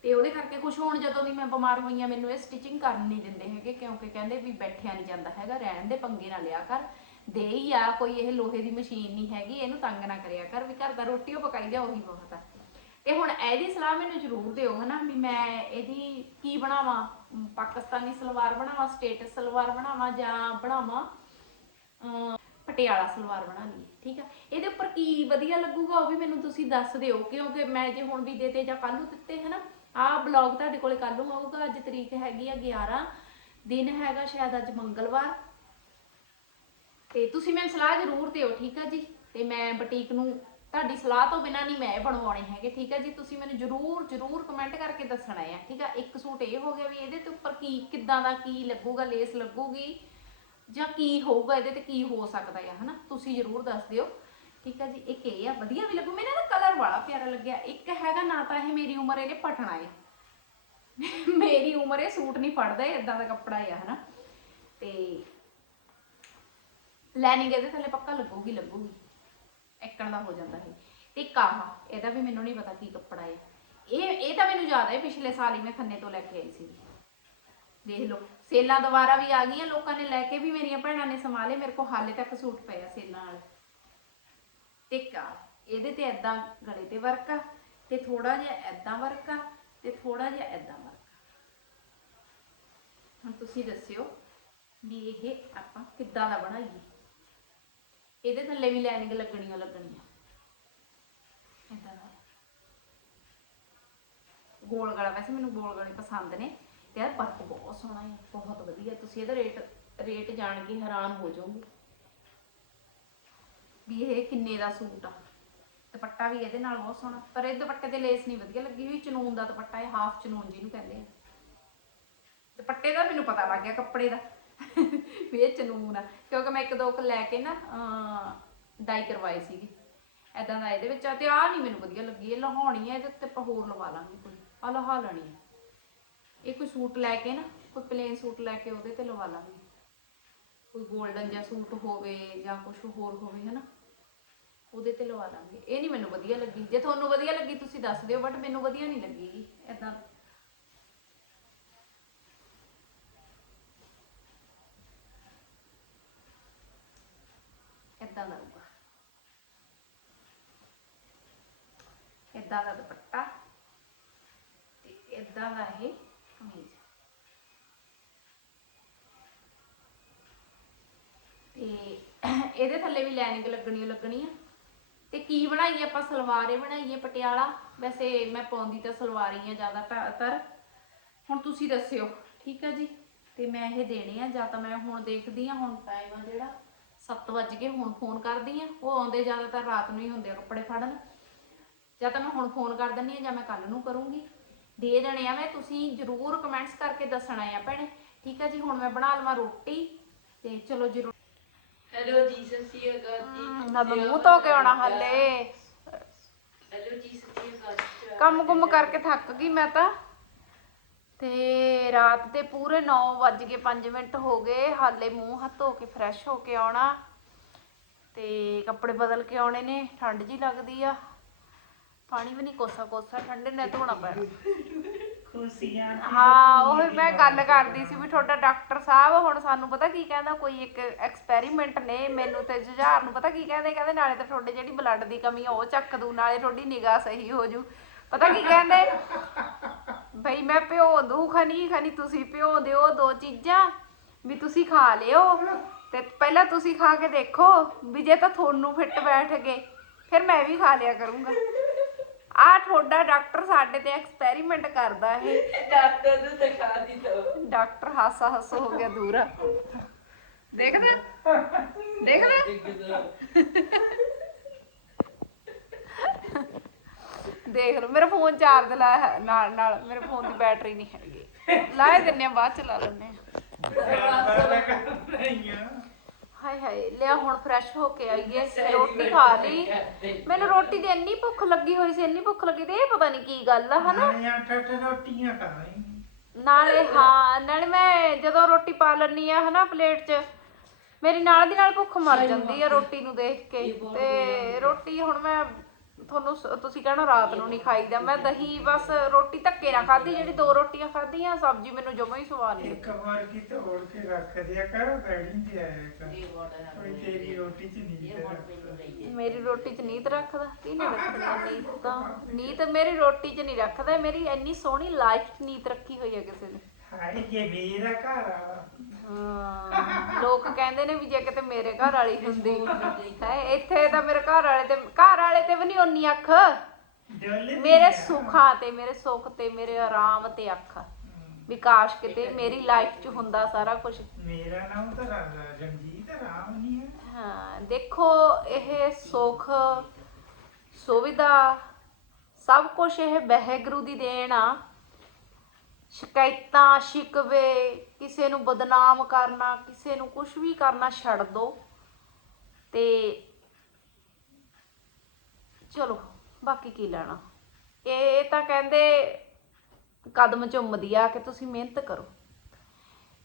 S1: ਤੇ ਉਹਦੇ ਕਰਕੇ ਕੁਝ ਹੁਣ ਜਦੋਂ ਦੀ ਮੈਂ ਬਿਮਾਰ ਹੋਈ ਆ ਮੈਨੂੰ ਇਹ ਸਟਿਚਿੰਗ ਕਰਨ ਨਹੀਂ ਦਿੰਦੇ ਹੈਗੇ, ਕਿਉਂਕਿ ਕਹਿੰਦੇ ਵੀ ਬੈਠਿਆ ਨਹੀਂ ਜਾਂਦਾ ਹੈਗਾ, ਰਹਿਣ ਦੇ ਪੰਗੇ ਨਾ ਲਿਆ ਕਰ। ਦੇ ਹੀ ਆ, ਕੋਈ ਇਹ ਲੋਹੇ ਦੀ ਮਸ਼ੀਨ ਨਹੀਂ ਹੈਗੀ, ਇਹਨੂੰ ਤੰਗ ਨਾ ਕਰਿਆ ਕਰ ਵੀ ਘਰ ਦਾ ਰੋਟੀ ਉਹ ਪਕਾਈ ਜਾ ਉਹੀ ਬਹੁਤ ਆ। ਤੇ ਹੁਣ ਇਹਦੀ ਸਲਾਹ ਮੈਨੂੰ ਜ਼ਰੂਰ ਦਿਓ ਹਨਾ ਵੀ ਮੈਂ ਇਹਦੀ ਕੀ ਬਣਾਵਾਂ ਪਾਕਿਸਤਾਨੀ ਸਲਵਾਰ ਬਣਾਵਾਂ, ਸਟੇਟਸ ਸਲਵਾਰ ਬਣਾਵਾਂ ਜਾਂ ਬਣਾਵਾਂ ਪਟਿਆਲਾ ਸਲਵਾਰ ਬਣਾ ਲਈ ਠੀਕ ਆ? ਇਹਦੇ ਉੱਪਰ ਕੀ ਵਧੀਆ ਲੱਗੂਗਾ ਉਹ ਵੀ ਮੈਨੂੰ ਤੁਸੀਂ ਦੱਸ ਦਿਓ, ਕਿਉਂਕਿ ਮੈਂ ਜੇ ਹੁਣ ਵੀ ਦੇਤੇ ਜਾਂ ਕੱਲ ਨੂੰ ਦਿੱਤੇ ਹਨਾ, ਆਹ ਬਲੌਗ ਤੁਹਾਡੇ ਕੋਲੇ ਕੱਲ ਨੂੰ ਆਊਗਾ, ਅੱਜ ਤਰੀਕ ਹੈਗੀ ਆ 11 ਦਿਨ ਹੈਗਾ ਸ਼ਾਇਦ ਅੱਜ ਮੰਗਲਵਾਰ। ਤੇ ਤੁਸੀਂ ਮੈਨੂੰ ਸਲਾਹ ਜ਼ਰੂਰ ਦਿਓ, ਠੀਕ ਆ ਜੀ? ਤੇ ਮੈਂ ਬੁਟੀਕ ਨੂੰ, ਤੁਹਾਡੀ ਸਲਾਹ ਤੋਂ ਬਿਨਾ ਨਹੀਂ ਮੈਂ ਇਹ ਬਣਵਾਉਣੇ ਹੈਗੇ, ਠੀਕ ਆ ਜੀ? ਤੁਸੀਂ ਮੈਨੂੰ ਜ਼ਰੂਰ ਜ਼ਰੂਰ ਕਮੈਂਟ ਕਰਕੇ ਦੱਸਣਾ ਆ, ਠੀਕ ਆ? ਇੱਕ ਸੂਟ ਇਹ ਹੋ ਗਿਆ ਵੀ ਇਹਦੇ ਤੇ ਉੱਪਰ ਕੀ, ਕਿੱਦਾਂ ਦਾ ਕੀ ਲੱਗੂਗਾ ਲੇਸ ਲੱਗੂਗੀ? ਜਾਂ ਕੀ ਹੋਊਗਾ ਇਹਦੇ ਤੇ ਕੀ ਹੋ ਸਕਦਾ ਆ, ਹਨਾ? ਤੁਸੀਂ ਜ਼ਰੂਰ ਦੱਸ ਦਿਓ, ਠੀਕ ਆ ਜੀ? ਇੱਕ ਇਹ ਆ, ਵਧੀਆ ਵੀ ਲੱਗੂ। ਮੈਨੂੰ ਇਹਦਾ ਕਲਰ ਬੜਾ ਪਿਆਰਾ ਲੱਗਿਆ। ਇੱਕ ਹੈਗਾ ਨਾ ਤਾਂ ਇਹ ਮੇਰੀ ਉਮਰ ਇਹਨੇ ਪਟਣਾ ਹੈ ਮੇਰੀ ਉਮਰ ਇਹ ਸੂਟ ਨਹੀਂ ਫੜਦਾ ਇਦਾਂ ਦਾ ਕੱਪੜਾ ਆ, ਹਨਾ? ਤੇ ਲਾਈਨਿੰਗ ਇਹਦੇ ਥੱਲੇ ਪੱਕਾ ਲੱਗੂਗੀ ਲੱਗੂਗੀ। ਐਕਣ ਦਾ ਹੋ ਜਾਂਦਾ ਹੈ ਤੇ ਇੱਕ ਇਹਦਾ ਵੀ ਮੈਨੂੰ ਨਹੀਂ ਪਤਾ ਕੀ ਕੱਪੜਾ ਹੈ ਇਹ ਇਹ ਤਾਂ ਮੈਨੂੰ ਯਾਦ ਹੈ, ਪਿਛਲੇ ਸਾਲ ਹੀ ਮੈਂ ਖੰਨੇ ਤੋਂ ਲੈ ਕੇ ਆਈ ਸੀ ਦੇਖ ਲਓ, ਸੇਲਾਂ ਦੁਬਾਰਾ ਵੀ ਆ ਗਈਆਂ, ਲੋਕਾਂ ਨੇ ਲੈ ਕੇ ਵੀ ਮੇਰੀਆਂ ਭੈਣਾਂ ਨੇ ਸਮਾ ਲਏ ਮੇਰੇ ਕੋਲ ਹਾਲੇ ਤੱਕ ਸੂਟ ਪਿਆ ਸੇਲਾਂ ਵਾਲੇ। ਟਿੱਕਾ ਇਹਦੇ ਤੇ ਐਦਾਂ ਗਲੇ ਤੇ ਵਰਕ ਆ, ਤੇ ਥੋੜਾ ਜਿਹਾ ਐਦਾਂ ਵਰਕ ਆ, ਤੇ ਥੋੜਾ ਜਿਹਾ ਐਦਾਂ ਵਰਕ ਹੁਣ ਤੁਸੀਂ ਦੱਸਿਓ ਵੀ ਇਹ ਆਪਾਂ ਕਿੱਦਾਂ ਦਾ ਬਣਾਈਏ? ਇਹਦੇ ਥੱਲੇ ਵੀ ਲਾਈਨਿੰਗ ਲੱਗਣੀਆਂ ਲੱਗਣੀਆਂ। ਏਦਾਂ ਦਾ। ਗੋਲ ਗਲਾ ਵੈਸੇ ਮੈਨੂੰ ਗੋਲ ਗਲੇ ਪਸੰਦ ਨੇ ਤੇ ਯਾਰ ਵਰਕ ਬਹੁਤ ਸੋਹਣਾ ਹੈ, ਬਹੁਤ ਵਧੀਆ। ਤੁਸੀਂ ਇਹਦਾ ਰੇਟ ਰੇਟ ਜਾਣ ਕੇ ਹੈਰਾਨ ਹੋ ਜਾਓਗੇ। ਵੀ ਇਹ ਕਿੰਨੇ ਦਾ ਸੂਟ ਆ। ਦੁਪੱਟਾ ਵੀ ਇਹਦੇ ਨਾਲ ਬਹੁਤ ਸੋਹਣਾ। ਪਰ ਇਹ ਦੁਪੱਟੇ ਤੇ ਲੇਸ ਨਹੀਂ ਵਧੀਆ ਲੱਗੀ ਹੋਈ, ਚਨੂਨ ਦਾ ਦੁਪੱਟਾ ਹੈ ਹਾਫ ਚਨੂਨ ਜਿਹਨੂੰ ਕਹਿੰਦੇ ਆ। ਦੁਪੱਟੇ ਦਾ ਮੈਨੂੰ ਪਤਾ ਲੱਗ ਗਿਆ, ਕੱਪੜੇ ਦਾ। ਵੀ ਇਹ ਚਨੂਨ ਆ। ਕਿਉਂਕਿ ਮੈਂ ਇੱਕ ਦੋ ਕੁ ਲੈ ਕੇ ਨਾ ਡਾਈ ਕਰਵਾਏ ਸੀਗੇ। ਐਦਾਂ ਦਾ ਇਹਦੇ ਵਿੱਚ ਆ ਤੇ ਆਹ ਨਹੀਂ ਮੈਨੂੰ ਵਧੀਆ ਲੱਗੀ। ਇਹ ਲਹਾਉਣੀ ਹੈ ਇਹਦੇ ਉੱਤੇ ਆਪਾਂ ਹੋਰ ਲਵਾ ਲਾਂਗੇ ਕੋਈ। ਆ ਲਹਾ ਲੈਣੀ ਹੈ ਇਹ ਕੋਈ ਸੂਟ ਲੈ ਕੇ ਨਾ, ਕੋਈ ਪਲੇਨ ਸੂਟ ਲੈ ਕੇ ਉਹਦੇ ਤੇ ਲਵਾ ਲਾਂਗੇ। ਕੋਈ 골ਡਨ ਜਿਹਾ ਸੂਟ ਹੋਵੇ ਜਾਂ ਕੁਝ ਹੋਰ ਹੋਵੇ, ਹਨਾ? ਉਹਦੇ ਤੇ ਲਵਾ ਲਾਂਗੇ। ਇਹ ਨਹੀਂ ਮੈਨੂੰ ਵਧੀਆ ਲੱਗੀ। ਜੇ ਤੁਹਾਨੂੰ ਵਧੀਆ ਲੱਗੀ, ਤੁਸੀਂ ਦੱਸ ਦਿਓ ਬਟ ਮੈਨੂੰ ਵਧੀਆ ਨਹੀਂ ਲੱਗੀ। ਇਦਾਂ ਇਦਾਂ ਦਾ ਹੋਊਗਾ ਇਦਾਂ ਦਾ ਦੁਪੱਟਾ ਤੇ ਇਦਾਂ ਦਾ ਇਹ ਕਮੀਜ਼। ਤੇ ਇਹਦੇ ਥੱਲੇ ਵੀ ਲਾਈਨਿੰਗ ਲੱਗਣੀ ਲੱਗਣੀ ਆ ਤੇ ਕੀ ਬਣਾਈਏ ਆਪਾਂ? ਸਲਵਾਰੇ ਬਣਾਈਏ ਪਟਿਆਲਾ। ਵੈਸੇ ਮੈਂ ਪਾਉਂਦੀ ਤਾਂ ਸਲਵਾਰ ਹੀ ਆ ਜ਼ਿਆਦਾਤਰ। ਹੁਣ ਤੁਸੀਂ ਦੱਸਿਓ, ਠੀਕ ਆ ਜੀ? ਤੇ ਮੈਂ ਇਹ ਦੇਣੇ ਆ, ਜਾਂ ਤਾਂ ਮੈਂ ਹੁਣ ਦੇਖਦੀ ਆ, ਹੁਣ ਟਾਈਮ ਆ ਜਿਹੜਾ। 7 ਵਜ ਗਏ, ਹੁਣ ਫੋਨ ਕਰਦੀ ਆ। ਉਹ ਆਉਂਦੇ ਜ਼ਿਆਦਾਤਰ ਰਾਤ ਨੂੰ ਹੀ ਹੁੰਦੇ ਆ ਕੱਪੜੇ ਫੜਨ। ਜਾਂ ਤਾਂ ਮੈਂ ਹੁਣ ਫੋਨ ਕਰ ਦਿੰਨੀ ਆ ਜਾਂ ਮੈਂ ਕੱਲ ਨੂੰ ਕਰੂੰਗੀ। ਦੇ ਦੇਣੇ ਆ ਮੈਂ ਤੁਸੀਂ ਜਰੂਰ ਕਮੈਂਟਸ ਕਰਕੇ ਦੱਸਣਾ ਆ ਭੈਣੇ। ਠੀਕ ਆ ਜੀ ਹੁਣ ਮੈਂ ਬਣਾ ਲਵਾਂ ਰੋਟੀ ਤੇ ਚਲੋ ਜੀ
S2: ਹੈਲੋ ਜੀ ਸਤਿ ਸ਼੍ਰੀ ਅਕਾਲ ਜੀ।
S1: ਮੈਂ ਮੂੰਹ ਧੋ ਕੇ ਆਉਣਾ ਹਾਲੇ।
S2: ਹੈਲੋ ਜੀ ਸਤਿ ਸ਼੍ਰੀ ਅਕਾਲ।
S1: ਕੰਮ ਕੁੰਮ ਕਰਕੇ ਥੱਕ ਗਈ ਮੈਂ ਤਾਂ। ਤੇ ਰਾਤ ਦੇ ਪੂਰੇ 9 ਵੱਜ ਗਏ 5 ਮਿੰਟ ਹੋ ਗਏ। ਹਾਲੇ ਮੂੰਹ ਹੱਥ ਧੋ ਕੇ ਫਰੈਸ਼ ਹੋ ਕੇ ਆਉਣਾ। ਤੇ ਕੱਪੜੇ ਬਦਲ ਕੇ ਆਉਣੇ ਨੇ ਠੰਡ ਜੀ ਲੱਗਦੀ ਆ। ਪਾਣੀ ਵੀ ਨਹੀਂ ਕੋਸਾ ਕੋਸਾ ਠੰਡੇ ਨਾਲ ਧੋਣਾ ਪੈਣਾ।
S3: ਖੁਸ਼ੀਆਂ
S1: ਹਾਂ ਉਹ ਮੈਂ ਗੱਲ ਕਰਦੀ ਸੀ ਵੀ ਤੁਹਾਡਾ ਡਾਕਟਰ ਸਾਹਿਬ ਹੁਣ ਸਾਨੂੰ ਪਤਾ ਕੀ ਕਹਿੰਦਾ ਕੋਈ ਇੱਕ ਐਕਸਪੈਰੀਮੈਂਟ ਨੇ ਮੈਨੂੰ ਤੇ ਜੁਝਾਰ ਨੂੰ ਪਤਾ ਕੀ ਕਹਿੰਦੇ? ਕਹਿੰਦੇ ਨਾਲੇ ਤਾਂ ਤੁਹਾਡੇ ਜਿਹੜੀ ਬਲੱਡ ਦੀ ਕਮੀ ਆ ਉਹ ਚੱਕ ਦੂ ਨਾਲੇ ਤੁਹਾਡੀ ਨਿਗਾਹ ਸਹੀ ਹੋ ਜੂ। ਪਤਾ ਕੀ ਕਹਿੰਦੇ? ਬਈ ਮੈਂ ਭਿਓ ਦੂ ਖਣੀ ਖਣੀ ਤੁਸੀਂ ਭਿਓ ਦਿਓ ਦੋ ਚੀਜ਼ਾਂ ਵੀ ਤੁਸੀਂ ਖਾ ਲਿਓ। ਤੇ ਪਹਿਲਾਂ ਤੁਸੀਂ ਖਾ ਕੇ ਦੇਖੋ ਵੀ ਜੇ ਤਾਂ ਤੁਹਾਨੂੰ ਫਿੱਟ ਬੈਠ ਗਏ ਫਿਰ ਮੈਂ ਵੀ ਖਾ ਲਿਆ ਕਰੂੰਗਾ। ਆ ਤੁਹਾਡਾ ਡਾਕਟਰ ਸਾਡੇ ਤੇ ਐਕਸਪੈਰੀਮੈਂਟ ਕਰਦਾ ਇਹ।
S2: ਡਾਕਟਰ ਨੂੰ ਦਿਖਾ ਦਿੱਤਾ
S1: ਡਾਕਟਰ ਹਾਸਾ ਹੱਸ ਹੋ ਗਿਆ ਦੂਰ। ਦੇਖਦਾ? ਦੇਖਦਾ? ਦੇਖ ਲਓ ਮੇਰਾ ਫੋਨ ਚਾਰਜ ਲਾਇਆ ਨਾਲ ਨਾਲ ਮੇਰੇ ਫੋਨ ਦੀ ਬੈਟਰੀ ਨਹੀਂ ਹੈਗੀ। ਲਾਏ ਦਿੰਨੇ ਆ ਬਾਅਦ ਚ ਲਾ ਲੈਣੇ ਹਾਏ ਹਾਏ ਲਿਆ ਹੁਣ ਫਰੈਸ਼ ਹੋ ਕੇ ਆਈਏ ਰੋਟੀ ਖਾ ਲਈ। ਮੈਨੂੰ ਰੋਟੀ ਦੀ ਇੰਨੀ ਭੁੱਖ ਲੱਗੀ ਹੋਈ ਸੀ ਇੰਨੀ ਭੁੱਖ ਲੱਗੀ ਤੇ ਇਹ ਪਤਾ ਨਹੀਂ ਕੀ ਗੱਲ ਆ ਹਨਾ?
S3: ਮੈਂ ਅੱਠ ਅੱਠ ਰੋਟੀਆਂ ਖਾ ਰਹੀ
S1: ਨਾਲੇ ਹਾਂ ਨਾਲੇ ਮੈਂ ਜਦੋਂ ਰੋਟੀ ਪਾ ਲੈਣੀ ਆ ਹਨਾ ਪਲੇਟ 'ਚ ਮੇਰੀ ਨਾਲ ਦੀ ਨਾਲ ਭੁੱਖ ਮਰ ਜਾਂਦੀ ਆ ਰੋਟੀ ਨੂੰ ਦੇਖ ਕੇ ਤੇ ਰੋਟੀ ਹੁਣ ਮੈਂ ਤੁਹਾਨੂੰ ਸ- ਤੁਸੀਂ ਕਹਿਣਾ ਰਾਤ ਨੂੰ ਨਹੀਂ ਖਾਈਦਾ। ਮੈਂ ਦਹੀਂ ਬਸ ਰੋਟੀ ਧੱਕੇ ਨਾਲ ਖਾਧੀ ਜਿਹੜੀ ਦੋ ਰੋਟੀਆਂ ਖਾਧੀਆਂ ਸਬਜ਼ੀ ਮੈਨੂੰ ਜਮਾ ਹੀ ਸਵਾਦ ਨਹੀਂ
S3: ਇੱਕ ਵਾਰ ਕੀ ਤੋੜ ਕੇ ਰੱਖ ਦਿਆ ਕਰ ਬੈਠੀ ਤੇ ਆਇਆ ਕਰ। ਕੋਈ ਤੇਰੀ ਰੋਟੀ ਚ ਨਹੀਂ ਰੱਖਦਾ।
S1: ਮੇਰੀ ਰੋਟੀ 'ਚ ਨੀਤ ਰੱਖਦਾ? ਕਿਹਨੇ ਰੱਖਦੀ? ਨੀਤ ਤਾਂ ਨੀਤ ਮੇਰੀ ਰੋਟੀ 'ਚ ਨਹੀਂ ਰੱਖਦਾ। ਮੇਰੀ ਇੰਨੀ ਸੋਹਣੀ ਲਾਈਫ ਨੀਤ ਰੱਖੀ ਹੋਈ ਹੈ ਕਿਸੇ ਨੇ।
S3: ਹਾਏ ਜੇ ਮੇਰਾ ਘਰ ਆ
S1: ਹਾਂ। ਲੋਕ ਕਹਿੰਦੇ ਨੇ ਵੀ ਜੇ ਕਿਤੇ ਮੇਰੇ ਘਰ ਵਾਲੀ ਹੁੰਦੀ। ਹੈ ਇੱਥੇ ਤਾਂ ਮੇਰੇ ਘਰ ਵਾਲੇ ਤੇ ਘਰ ਵਾਲੇ ਤੇ ਵੀ ਨਹੀਂ ਉਨੀ ਅੱਖ। ਮੇਰੇ ਸੁੱਖਾਂ ਤੇ ਮੇਰੇ ਸੁੱਖ ਤੇ ਮੇਰੇ ਆਰਾਮ ਤੇ ਅੱਖ। ਵਿਕਾਸ ਕਿਤੇ ਮੇਰੀ ਲਾਈਫ 'ਚ ਹੁੰਦਾ ਸਾਰਾ ਕੁਝ
S3: ਮੇਰਾ ਨਾਮ ਤਾਂ ਰਣਜੀਤ ਰਾਮ ਨਹੀਂ ਹੈ
S1: ਹਾਂ ਦੇਖੋ ਇਹ ਸੁੱਖ ਸੁਵਿਧਾ ਸਭ ਕੁਝ ਇਹ ਵਾਹਿਗੁਰੂ ਦੀ ਦੇਣ ਆ। ਸ਼ਿਕਾਇਤਾਂ ਸ਼ਿਕਵੇ ਕਿਸੇ ਨੂੰ ਬਦਨਾਮ ਕਰਨਾ, ਕਿਸੇ ਨੂੰ ਕੁਝ ਵੀ ਕਰਨਾ ਛੱਡ ਦੋ। ਤੇ ਚਲੋ, ਬਾਕੀ ਕੀ ਲੈਣਾ। ਇਹ ਤਾਂ ਕਹਿੰਦੇ ਕਦਮ ਚੁੰਮਦੀ ਆ ਕਿ ਤੁਸੀਂ ਮਿਹਨਤ ਕਰੋ।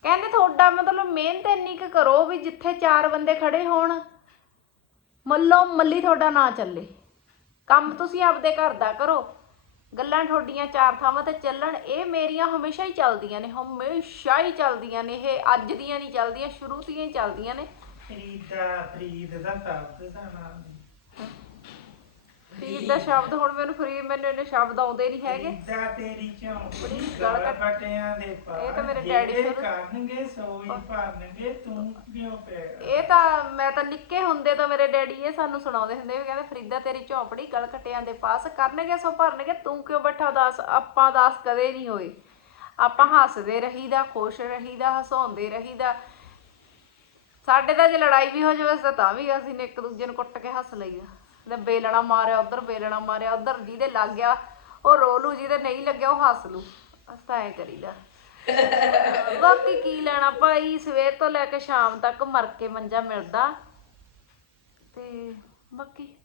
S1: ਕਹਿੰਦੇ ਤੁਹਾਡਾ ਮਤਲਬ ਮਿਹਨਤ ਇੰਨੀ ਕੁ ਕਰੋ ਵੀ ਜਿੱਥੇ ਚਾਰ ਬੰਦੇ ਖੜੇ ਹੋਣ, ਮੱਲੋ ਮੱਲੀ ਤੁਹਾਡਾ ਨਾ ਚੱਲੇ। ਕੰਮ ਤੁਸੀਂ ਆਪਦੇ ਘਰ ਦਾ ਕਰੋ। ਗੱਲਾਂ ਤੁਹਾਡੀਆਂ ਚਾਰ ਥਾਵਾਂ ਤੇ ਚੱਲਣ, ਇਹ ਮੇਰੀਆਂ ਹਮੇਸ਼ਾ ਹੀ ਚੱਲਦੀਆਂ ਨੇ, ਹਮੇਸ਼ਾ ਹੀ ਚੱਲਦੀਆਂ ਨੇ, ਇਹ ਅੱਜ ਦੀਆਂ ਨਹੀਂ ਚੱਲਦੀਆਂ, ਸ਼ੁਰੂ ਦੀਆਂ ਹੀ ਚੱਲਦੀਆਂ ਨੇ।
S3: ਫਰੀਦਾ ਫਰੀਦ ਦਾ ਸ਼ਬਦ ਦਾ ਨਾਮ।
S1: ਫਰੀਦ ਦਾ ਸ਼ਬਦ ਹੁਣ ਮੈਨੂੰ ਫਰੀ ਮੈਨੂੰ ਇਹਨੇ ਸ਼ਬਦ ਆਉਂਦੇ ਨਹੀਂ ਹੈਗੇ।
S3: ਫਰੀਦਾ ਤੇਰੀ ਝੌਂਪੜੀ
S1: ਗਲ
S3: ਗਲ
S1: ਕੱਟ-
S3: ਬਟਿਆਂ ਦੇ ਪਾ
S1: ਇਹ ਤਾਂ ਮੇਰੇ ਡੈਡੀ
S3: ਜਿਹੜੇ
S1: ਸ਼ੁਰੂ-
S3: ਕਰਨਗੇ ਸੋਈ ਭਰਨਗੇ ਤੂੰ ਕਿਉਂ ਪੈ
S1: ਇਹ ਤਾਂ ਮੈਂ ਤਾਂ ਨਿੱਕੇ ਹੁੰਦੇ ਤੋਂ ਮੇਰੇ ਡੈਡੀ ਇਹ ਸਾਨੂੰ ਸੁਣਾਉਂਦੇ ਹੁੰਦੇ ਵੀ ਕਹਿੰਦੇ ਫਰੀਦਾ ਤੇਰੀ ਝੌਂਪੜੀ ਗਲ ਕਟਿਆਂ ਦੇ ਪਾਸ ਕਰਨਗੇ ਸੋ ਭਰਨਗੇ ਤੂੰ ਕਿਉਂ ਬੈਠਾ ਉਦਾਸ? ਆਪਾਂ ਉਦਾਸ ਕਦੇ ਨਹੀਂ ਹੋਏ। ਆਪਾਂ ਹੱਸਦੇ ਰਹੀਦਾ ਖੁਸ਼ ਰਹੀਦਾ ਹਸਾਉਂਦੇ ਰਹੀਦਾ। ਸਾਡੇ ਤਾਂ ਜੇ ਲੜਾਈ ਵੀ ਹੋ ਜਾਵੇ ਤਾਂ ਤਾਂ ਵੀ ਅਸੀਂ ਨੇ ਇੱਕ ਦੂਜੇ ਨੂੰ ਕੁੱਟ ਕੇ ਹੱਸ ਲਈਦਾ। ਤੇ ਬੇਲਣਾ ਮਾਰਿਆ, ਉਧਰ ਬੇਲਣਾ ਮਾਰਿਆ, ਉਧਰ ਜਿਹਦੇ ਲੱਗ ਗਿਆ, ਉਹ ਰੋ ਲੂ ਜਿਹਦੇ ਨਹੀਂ ਲੱਗਿਆ, ਉਹ ਹੱਸ ਲੂ। ਅਸੀਂ ਤਾਂ ਐ ਕਰੀਦਾ। ਬਾਕੀ ਕੀ ਲੈਣਾ ਭਾਈ, ਸਵੇਰ ਤੋਂ ਲੈ ਕੇ ਸ਼ਾਮ ਤੱਕ ਮਰ ਕੇ ਮੰਜਾ ਮਿਲਦਾ। ਤੇ ਬਾਕੀ